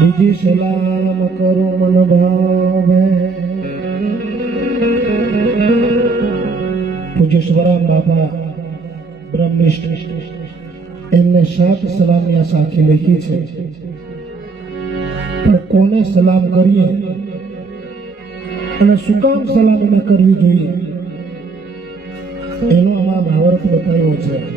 બીજી સલામ કરું મન ભાવે પૂજ્ય સ્વરામ બાપા બ્રહ્મિષ્ઠ એમને સાત સલામિયા સાથે લખી છે પણ કોને સલામ કરીએ અને શું કામ સલામ એને કરવી જોઈએ એનો આમાં ભાવાર્થ બતાવ્યો છે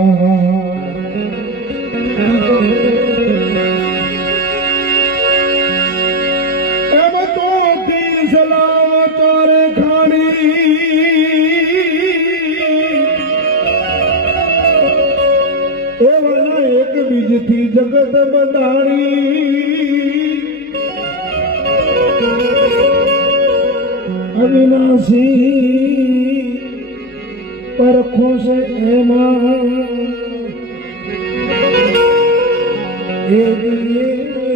અવિનાશી પરખો છે એમાં. એ દિયેમાં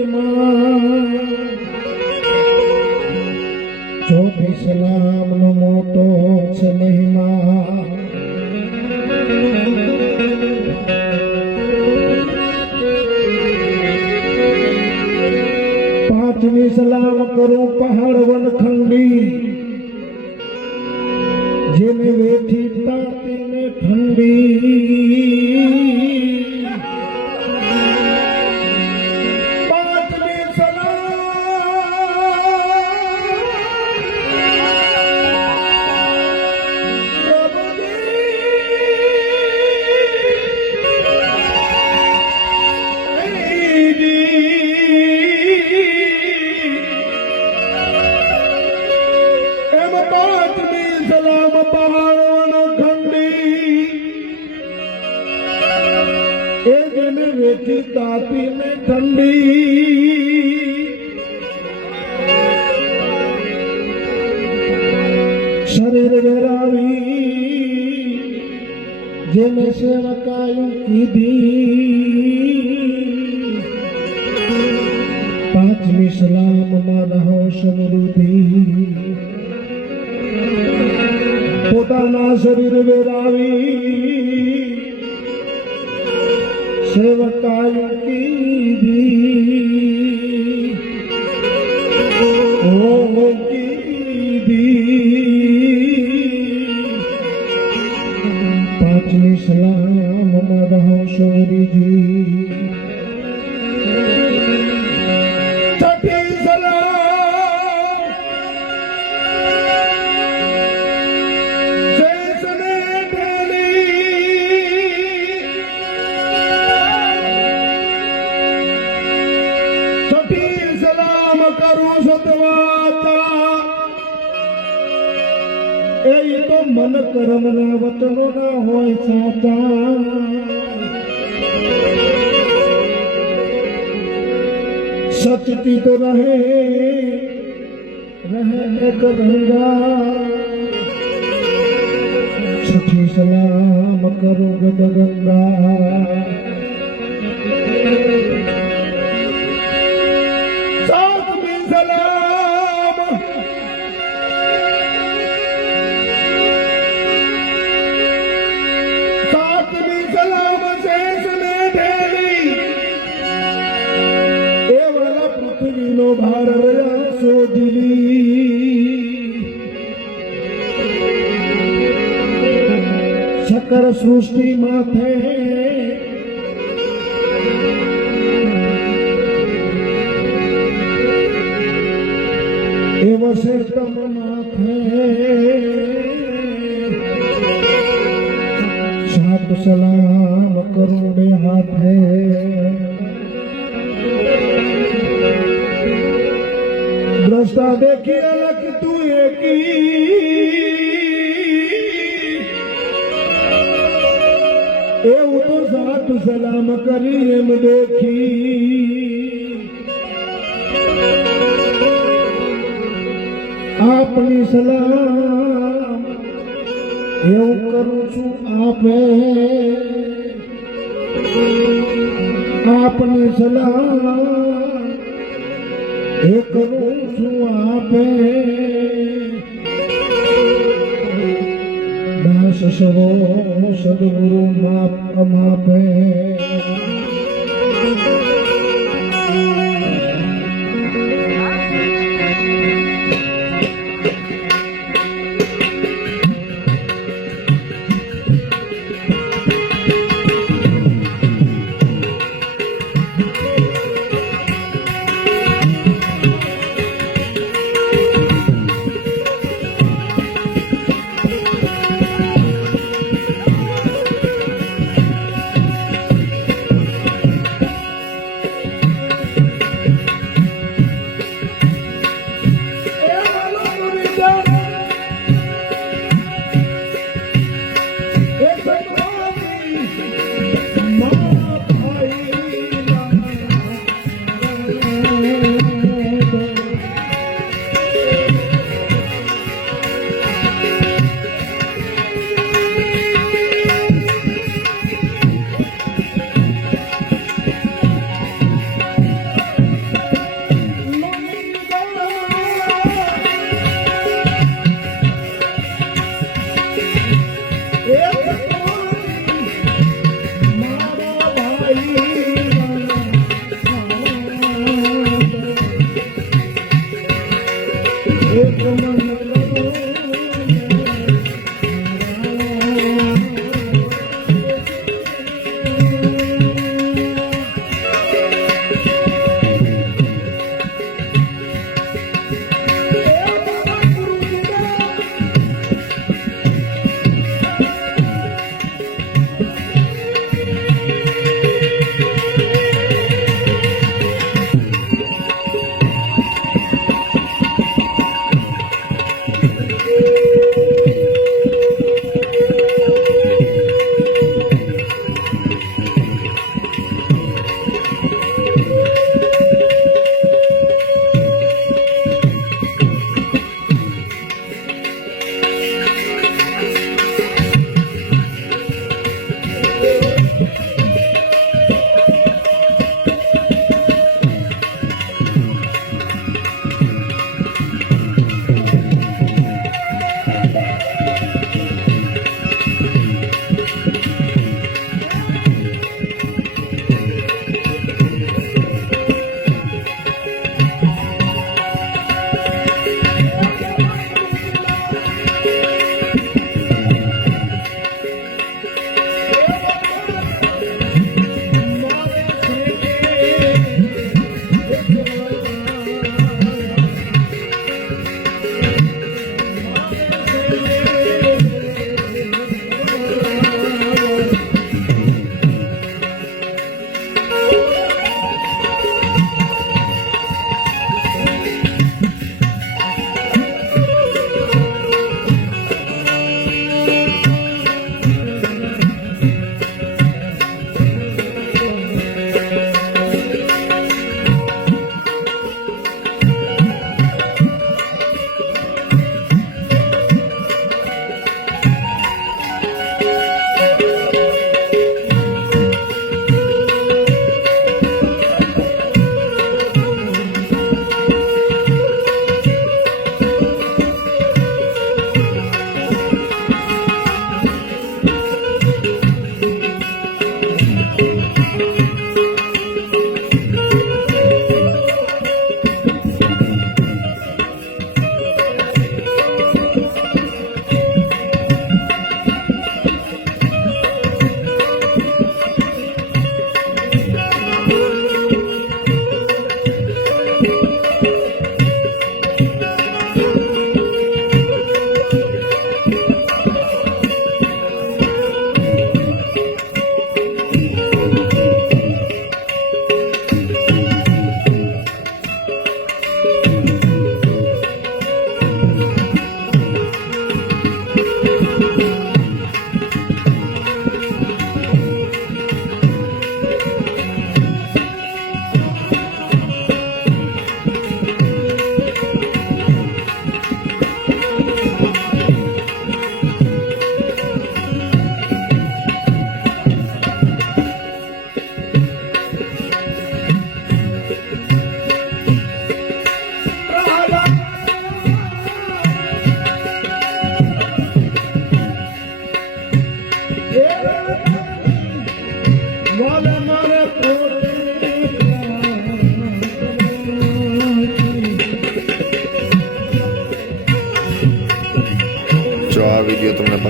નો મોટો છે મહિમા. પાંચમી સલામ કરું પહાડ વનખંડી વેઠી તાપીને ઠંડી શરીર વેરાવી જેને સેવકાયું કીધી પાંચમી સલામમાં રહો સમૃદ્ધિ પોતાના શરીર વેરાવી સેવકાય કીધી ઓ કર્મના ના હોય છતાં સચતી તો રહે રહે એક ગંગા. સખી સલામ કરો ગદ સૃષ્ટિ માથે એ વસે તમ માથે સાત સલામ કરોડે હાથે દ્રષ્ટા દેખી અલગ તું એકી સાત સલામ કરી એમ દેખી. આપની સલામ એવું કરું છું આપે. આપની સલામ એ કરું છું આપે. સવો સદગુરુ માપ અમાપે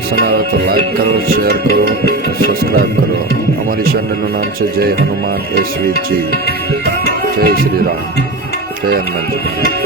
પસંદ તો લાઈક કરો શેર કરો સબસ્ક્રાઈબ કરો. અમારી ચેનલનું નામ છે જય હનુમાન એસવીજી જય શ્રી રામ. જય હનુમાનજી.